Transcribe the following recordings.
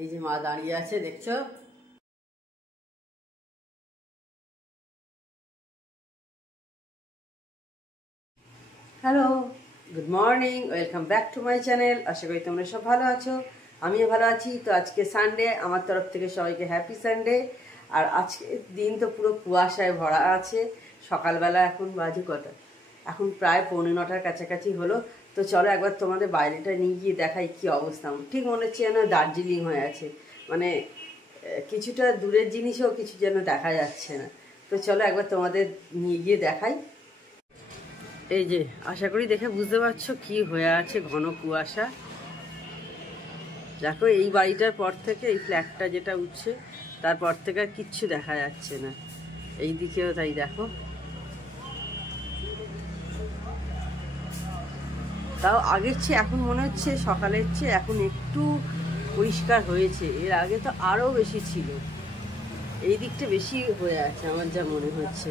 এই যে মা দাঁড়িয়ে আছে দেখছো। Hello, good morning, welcome back to my channel. আশা করি তোমরা সব ভালো আছো, আমিও ভালো আছি। তো আজকে সানডে, আমার তরফ থেকে সবাইকে হ্যাপি সানডে। আর আজকে দিন তো পুরো কুয়াশায় ভরা আছে। সকালবেলা এখন বাজে কটা, এখন প্রায় 8:45 কাছাকাছি হলো। তো চলো একবার তোমাদের বাইরেটা নিয়ে গিয়ে দেখাই কি অবস্থা। ঠিক মনে হচ্ছে যেন দার্জিলিং হয়ে আছে, মানে কিছুটা দূরের জিনিসও কিছু যেন দেখা যাচ্ছে না। তো চলো একবার তোমাদের নিয়ে গিয়ে দেখাই। এই যে আশা করি দেখে বুঝতে পারছো কি হয়ে আছে, ঘন কুয়াশা। দেখো এই বাড়িটার পর থেকে, এই ফ্ল্যাটটা যেটা উঠছে তারপর থেকে আর কিচ্ছু দেখা যাচ্ছে না। এই দিকেও তাই, দেখো। তাও আগের চেয়ে এখন মনে হচ্ছে, সকালের চেয়ে এখন একটু পরিষ্কার হয়েছে। এর আগে তো আরও বেশি ছিল। এই দিকটা বেশি হয়ে আছে আমার যা মনে হচ্ছে।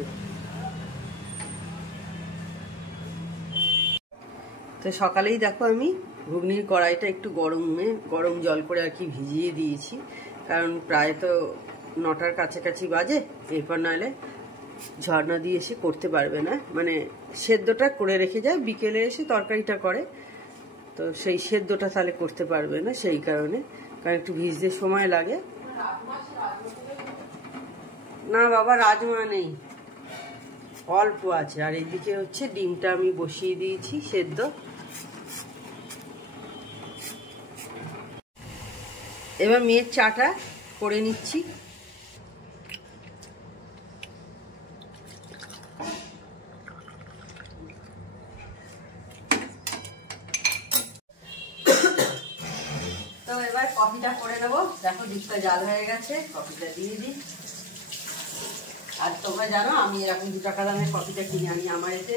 তো সকালেই দেখো আমি ঘুগনির কড়াইটা একটু গরম জল করে আর কি ভিজিয়ে দিয়েছি, কারণ প্রায় তো 9টার কাছাকাছি বাজে। এরপর নাহলে ঝর্ণা দিয়ে এসে করতে পারবে না, মানে সেদ্ধটা করে রেখে যায়, বিকেলে এসে তরকারিটা করে, তো সেই সেদ্ধটা তাহলে করতে পারবে না, সেই কারণে। কারণ একটু ভিজতে সময় লাগে। না বাবা, রাজমা নেই, অল্প আছে। আর এইদিকে হচ্ছে ডিমটা আমি বসিয়ে দিয়েছি সেদ্ধ। এবার মেয়ের চাটা করে নিচ্ছি। তো এবার কফিটা করে নেবো। দেখো ডিপটা জাল হয়ে গেছে, কফিটা দিয়ে দিই। আর তোমরা জানো আমি এরকম 2 টাকা দামের কফিটা কিনে আনি, আমার এতে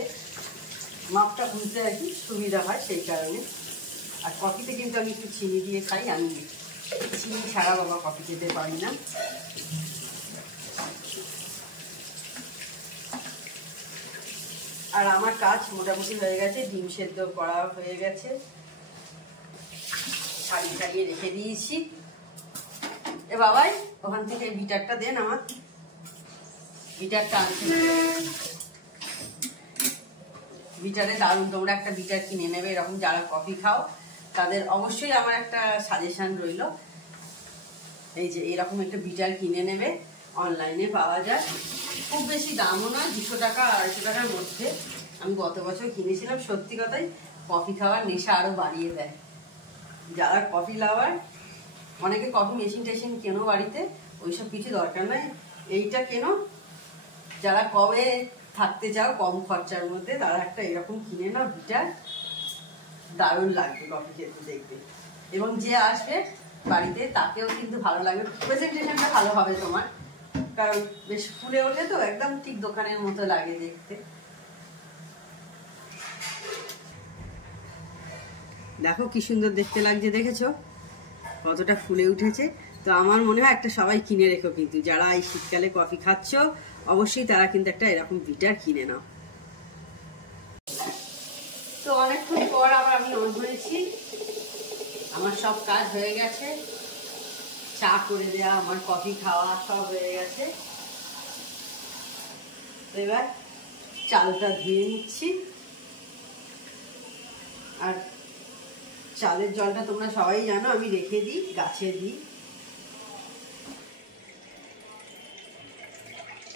মাপটা বুঝতে আর কি সুবিধা হয়, সেই কারণে। আর কফিতে কিন্তু আমি একটু চিনি দিয়ে খাই, আমি চিনি ছাড়া বাবা কফি খেতে পারি না। আর আমার কাজ মোটামুটি হয়ে গেছে, ডিম সেদ্ধ করা হয়ে গেছে, ছাড়িয়ে রেখে দিয়েছি। এ বাবাই ওখান থেকে বিটারটা দেন, আমার বিটারটা আনতে। বিটারে দারুণ, তোমরা একটা বিটার কিনে নেবে। এরকম যারা কফি খাও তাদের অবশ্যই আমার একটা সাজেশন রইল, এই যে এরকম একটা বিটার কিনে নেবে। অনলাইনে পাওয়া যায়, খুব বেশি দামও নয়, 200 টাকা 250 টাকার মধ্যে। আমি গত বছর কিনেছিলাম। সত্যি কথাই কফি খাওয়ার নেশা আরো বাড়িয়ে দেয়। যারা কফি লাভার, অনেকে কফি মেশিন টেশিন কেনো বাড়িতে, ওইসব কিছু দরকার নাই, এইটা কেনো। যারা কবে থাকতে চাও কম খরচার মধ্যে, তারা একটা এরকম কিনে নাও বিটার, দারুণ লাগবে কফি খেতে, দেখবে। এবং যে আসবে বাড়িতে তাকেও কিন্তু ভালো লাগবে, প্রেজেন্টেশনটা ভালো হবে তোমার, কারণ বেশ ফুলে ওঠে তো, একদম ঠিক দোকানের মতো লাগে দেখতে। দেখো কি সুন্দর দেখতে লাগছে, দেখেছো কতটা ফুলে উঠেছে। তো আমার মনে হয় একটা সবাই কিনে রেখো, কিন্তু যারা এই শীতকালে কফি খাচ্ছ অবশ্যই তারা কিন্তু একটা এরকম বিটার কিনে নাও। তো অনেকক্ষণ পর আবার আমি অন হয়েছি, আমার সব কাজ হয়ে গেছে, চা করে দেওয়া, আমার কফি খাওয়া সব হয়ে গেছে। তো এবার চালটা ধুয়ে নিচ্ছি। আর চালের জলটা তোমরা সবাই জানো আমি রেখে দিই, গাছে দিই।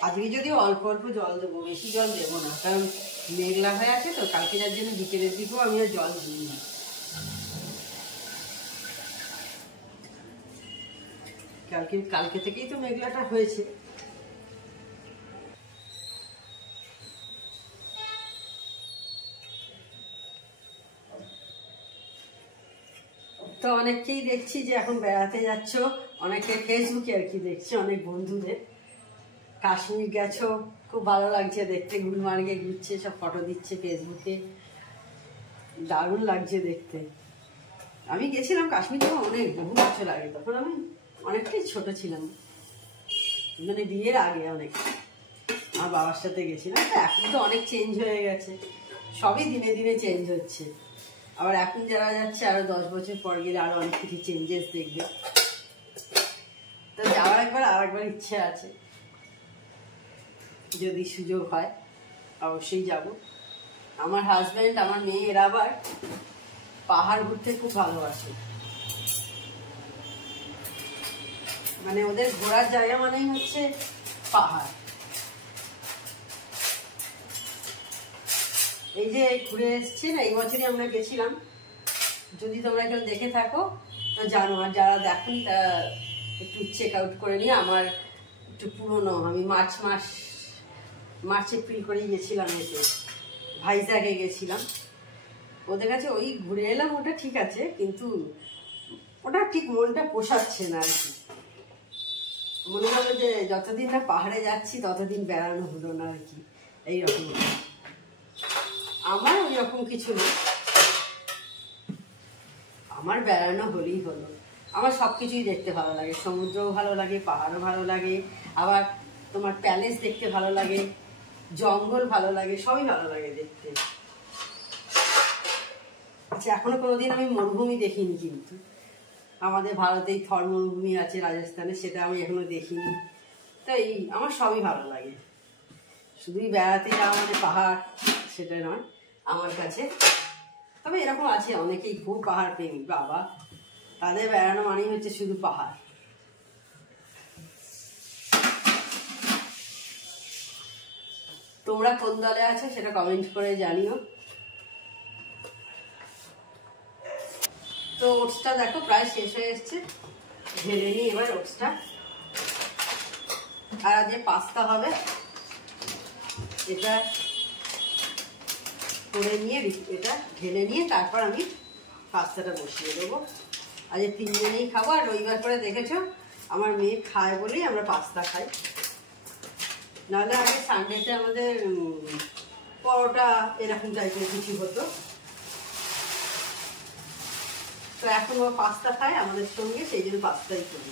আজকে যদিও অল্প অল্প জল দেবো, বেশি জল দেবো না, কারণ মেঘলা হয়ে আছে তো। কালকে যার জন্য বিকেলের দিকেও আমি আর জল দিই না। কালকে থেকেই তো মেঘলাটা হয়েছে। তো অনেককেই দেখছি যে এখন বেড়াতে যাচ্ছ, অনেকে ফেসবুকে আর কি দেখছি, অনেক বন্ধুদের কাশ্মীর গেছো, খুব ভালো লাগছে দেখতে, গুলমার্গে ঘুরছে, সব ফটো দিচ্ছে ফেসবুকে, দারুণ লাগছে দেখতে। আমি গেছিলাম কাশ্মীর তখন অনেক, বহু বছর আগে, তখন আমি অনেকটাই ছোট ছিলাম, মানে বিয়ের আগে অনেক, আমার বাবার সাথে গেছিলাম। এখন তো অনেক চেঞ্জ হয়ে গেছে, সবই দিনে দিনে চেঞ্জ হচ্ছে। আবার এখন যারা যাচ্ছে আরো 10 বছর পর গেলে আরো অনেক কিছু চেঞ্জেস দেখবে। তো যাওয়ার আরেকবার ইচ্ছে আছে, যদি সুযোগ হয় অবশ্যই যাব। আমার হাজব্যান্ড, আমার মেয়ে, এরা আবার পাহাড় ঘুরতে খুব ভালোবাসে। মানে ওদের ঘোরার জায়গা মানেই হচ্ছে পাহাড়। এই যে ঘুরে এসছি না, এই বছরই আমরা গেছিলাম, যদি তোমরা কেউ দেখে থাকো তো জানো, আর যারা দেখোনি তারা একটু চেক আউট করে নিয়ে। আমার একটু পুরনো, আমি মার্চ এপ্রিল করেই গেছিলাম, এতে ভাইজাগে গেছিলাম ওদের কাছে। ওই ঘুরে এলাম, ওটা ঠিক আছে, কিন্তু ওটা ঠিক মনটা পোষাচ্ছে না আর কি। মনে হলো যে যতদিন না পাহাড়ে যাচ্ছি ততদিন বেড়ানো হলো না আর কি, এইরকম। আমার ওই রকম কিছু নেই, আমার বেড়ানো হলেই হলো। আমার সবকিছুই দেখতে ভালো লাগে, সমুদ্রও ভালো লাগে, পাহাড়ও ভালো লাগে, আবার তোমার প্যালেস দেখতে ভালো লাগে, জঙ্গল ভালো লাগে, সবই ভালো লাগে দেখতে। আচ্ছা, এখনো কোনোদিন আমি মরুভূমি দেখিনি, কিন্তু আমাদের ভারতেই থর মরুভূমি আছে রাজস্থানে, সেটা আমি এখনো দেখিনি। তো এই আমার সবই ভালো লাগে, শুধুই বেড়াতে যাওয়া মানে পাহাড় সেটা নয় আমার কাছে। তবে এরকম আছে অনেকেই খুব পাহাড় প্রেমী, বাবা, তাদের বেড়ানো মানেই হচ্ছে শুধু পাহাড়। তোমরা কোন দলে আছো সেটা কমেন্ট করে জানিও। তো ওটসটা দেখো প্রায় শেষ হয়ে এসছে, ঢেলে নিই এবার ওটসটা। আর যে পাস্তা হবে এটা করে নিয়ে, এটা ঢেলে নিয়ে তারপর আমি পাস্তাটা বসিয়ে দেবো। আজ 3 জনেই খাবো, আর রবিবার করে দেখেছো আমার মেয়ে খায় বলেই আমরা পাস্তা খাই, নাহলে আগে সানডেতে আমাদের পরোটা এরকম টাইপের কিছু হতো। তো এখন ও পাস্তা খায় আমাদের সঙ্গে, সেই জন্য পাস্তাই করি।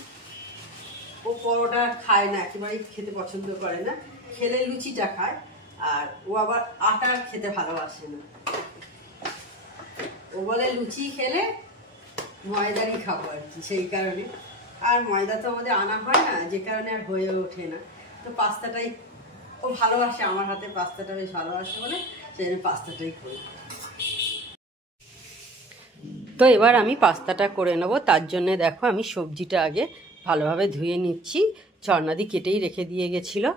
ও পরোটা খায় না, একেবারেই খেতে পছন্দ করে না, খেলে লুচিটা খায়, আর ও আবার আটা খেতে ভালোবাসে না। ও বলে লুচি খেলে ময়দারই খাবো আর কি, সেই কারণে। আর ময়দা তো আমাদের আনা হয় না, যে কারণে আর হয়ে ওঠে না। তো পাস্তাটাই ও ভালোবাসে, আমার হাতে পাস্তাটা বেশ ভালোবাসে বলে সেই জন্য পাস্তাটাই করি। তো এবার আমি পাস্তাটা করে নেবো, তার জন্যে দেখো আমি সবজিটা আগে ভালোভাবে ধুয়ে নিচ্ছি। চর্নাদি কেটেই রেখে দিয়ে গেছিলো,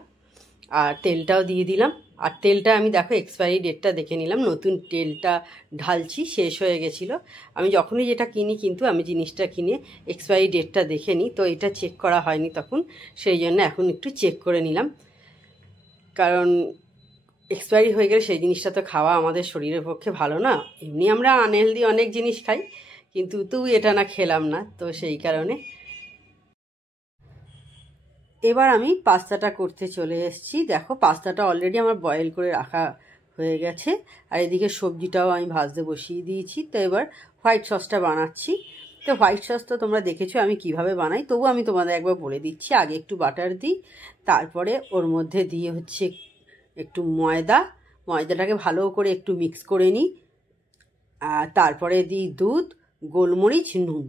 আর তেলটাও দিয়ে দিলাম। আর তেলটা আমি দেখো এক্সপায়ারি ডেটটা দেখে নিলাম, নতুন তেলটা ঢালছি, শেষ হয়ে গেছিলো। আমি যখনই যেটা কিনি কিন্তু আমি জিনিসটা কিনে এক্সপায়ারি ডেটটা দেখে নিই, তো এটা চেক করা হয়নি তখন, সেই জন্য এখন একটু চেক করে নিলাম। কারণ এক্সপায়ারি হয়ে গেলে সেই জিনিসটা তো খাওয়া আমাদের শরীরের পক্ষে ভালো না। এমনি আমরা আনহেলদি অনেক জিনিস খাই, কিন্তু এটা না খেলাম না, তো সেই কারণে। এবার আমি পাস্তাটা করতে চলে এসেছি। দেখো পাস্তাটা অলরেডি আমার বয়েল করে রাখা হয়ে গেছে, আর এদিকে সবজিটাও আমি ভাজতে বসিয়ে দিয়েছি। তো এবার হোয়াইট সসটা বানাচ্ছি। তো হোয়াইট সস তো তোমরা দেখেছো আমি কিভাবে বানাই, তবু আমি তোমাদের একবার বলে দিচ্ছি। আগে একটু বাটার দিই, তারপরে ওর মধ্যে দিয়ে হচ্ছে একটু ময়দাটাকে ভালো করে একটু মিক্স করে নিই, আর তারপরে দিই দুধ, গোলমরিচ, নুন,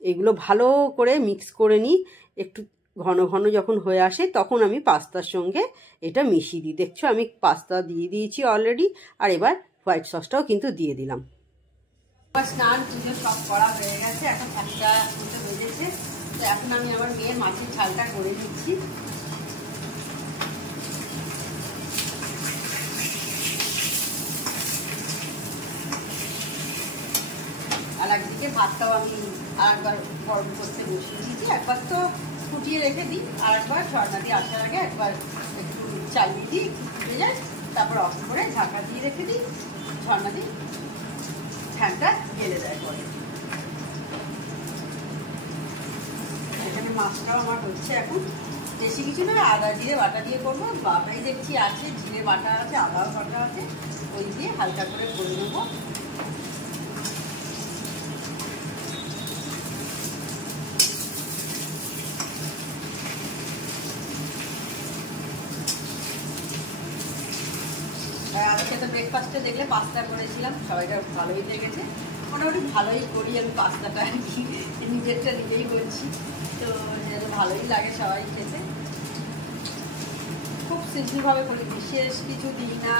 এগুলো ভালো করে মিক্স করে নিই। একটু ঘন ঘন যখন হয়ে আসে তখন আমি পাস্তার সঙ্গে এটা মিশিয়ে দিই। দেখছো আমি পাস্তা দিয়ে দিয়েছি অলরেডি, আর এবার হোয়াইট সসটাও কিন্তু দিয়ে দিলাম। স্নান পুজো সব করা হয়ে গেছে, এখন 1টা মতো বেজেছে। তো এখন আমি আমার মেয়ের মাছের ঝালটা করে দিচ্ছি। আর একদিকে ভাতটাও আমি আরেকবার গরম করতে বসিয়ে দিয়েছি। একবার তো ফুটিয়ে রেখে দিই, আর একবার ঝর্ণা দিয়ে আসার আগে একবার একটু চালিয়ে দিই, ফুটে যায়, তারপর অফ করে ঢাকা দিয়ে রেখে দিই। ঝর্ণা দিই, ফ্যানটা গেলে দেয় পরে। এখানে মাছটাও আমার হচ্ছে এখন, বেশি কিছু না, আদা জিরে বাটা দিয়ে করবো। বাটাই দেখছি আছে, জিরে বাটা আছে, আদাও বাটা আছে, ওই দিয়ে হালকা করে করে নেবো। আজকে তো ব্রেকফাস্টে দেখলে পাস্তা করেছিলাম, সবাইটা ভালোই লেগেছে। মোটামুটি ভালোই করি আমি পাস্তাটা আর কি, নিজেরটা নিজেই করছি। তো ভালোই লাগে সবাই খেতে। খুব সিম্পলভাবে করি, বিশেষ কিছু দিই না,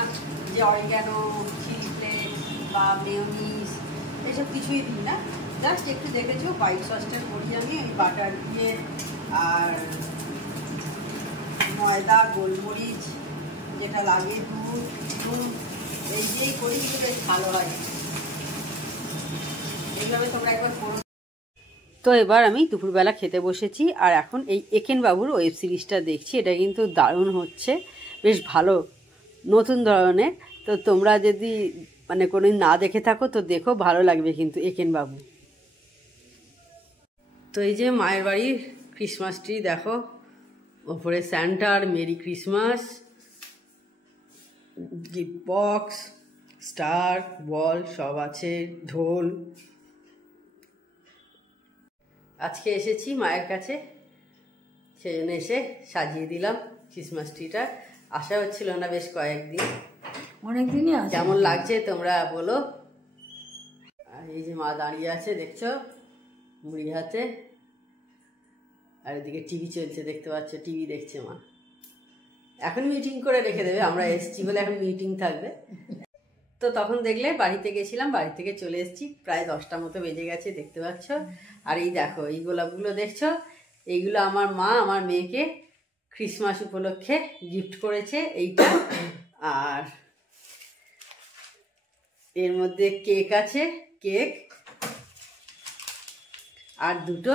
যে অরিগ্যানো, চিলি ফ্লেক্স বা মেয়োনিজ এসব কিছুই দিই না। জাস্ট একটু দেখেছো হোয়াইট সসটা করি আমি ওই বাটার দিয়ে, আর ময়দা, গোলমরিচ যেটা লাগে, দুধ, নুন, এই দিয়েই করি, কিন্তু বেশ ভালো হয়। এইভাবে তোমরা একবার করো। তো এবার আমি দুপুরবেলা খেতে বসেছি, আর এখন এই একেন বাবুর ওয়েব সিরিজটা দেখছি। এটা কিন্তু দারুণ হচ্ছে, বেশ ভালো, নতুন ধরনের। তো তোমরা যদি মানে কোনো না দেখে থাকো তো দেখো, ভালো লাগবে কিন্তু একেন বাবু। তো এই যে মায়ের বাড়ির ক্রিসমাস ট্রি দেখো, ওপরে স্যান্টা আর merry Christmas, gift box, star, ball সব আছে, ঢোল। আজকে এসেছি মায়ের কাছে, সেজন্য এসে সাজিয়ে দিলাম ক্রিসমাস ট্রিটা। আশা হচ্ছিল না বেশ কয়েকদিন, অনেকদিনই আছে। কেমন লাগছে তোমরা বলো। আর এই যে মা দাঁড়িয়ে আছে দেখছো মুড়ি হাতে, আর এদিকে টিভি চলছে দেখতে পাচ্ছ, টিভি দেখছে মা। এখন মিটিং করে রেখে দেবে, আমরা এসছি বলে এখন মিটিং থাকবে। তো তখন দেখলে বাড়িতে গেছিলাম, বাড়ি থেকে চলে এসেছি, প্রায় 10টা মতো বেজে গেছে দেখতে পাচ্ছ। আর এই দেখো এই গোলাপগুলো দেখছো, এইগুলো আমার মা আমার মেয়েকে ক্রিসমাস উপলক্ষে গিফট করেছে এইটা। আর এর মধ্যে কেক আছে, কেক আর দুটো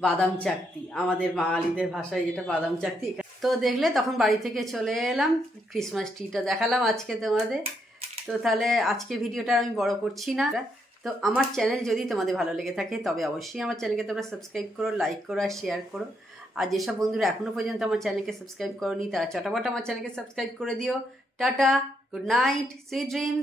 বাদাম চাকতি, আমাদের বাঙালিদের ভাষায় যেটা বাদাম চাকতি। তো দেখলে তখন বাড়ি থেকে চলে এলাম, ক্রিসমাস ট্রিটা দেখালাম আজকে তোমাদের। তো তাহলে আজকে ভিডিওটা আমি বড় করছি না। তো আমার চ্যানেল যদি তোমাদের ভালো লেগে থাকে তবে অবশ্যই আমার চ্যানেলকে তোমরা সাবস্ক্রাইব করো, লাইক করো আর শেয়ার করো। আর যেসব বন্ধুরা এখনও পর্যন্ত আমার চ্যানেলকে সাবস্ক্রাইব করোনি তারা চটাপট আমার চ্যানেলকে সাবস্ক্রাইব করে দিও। Tata, good night, sweet dreams.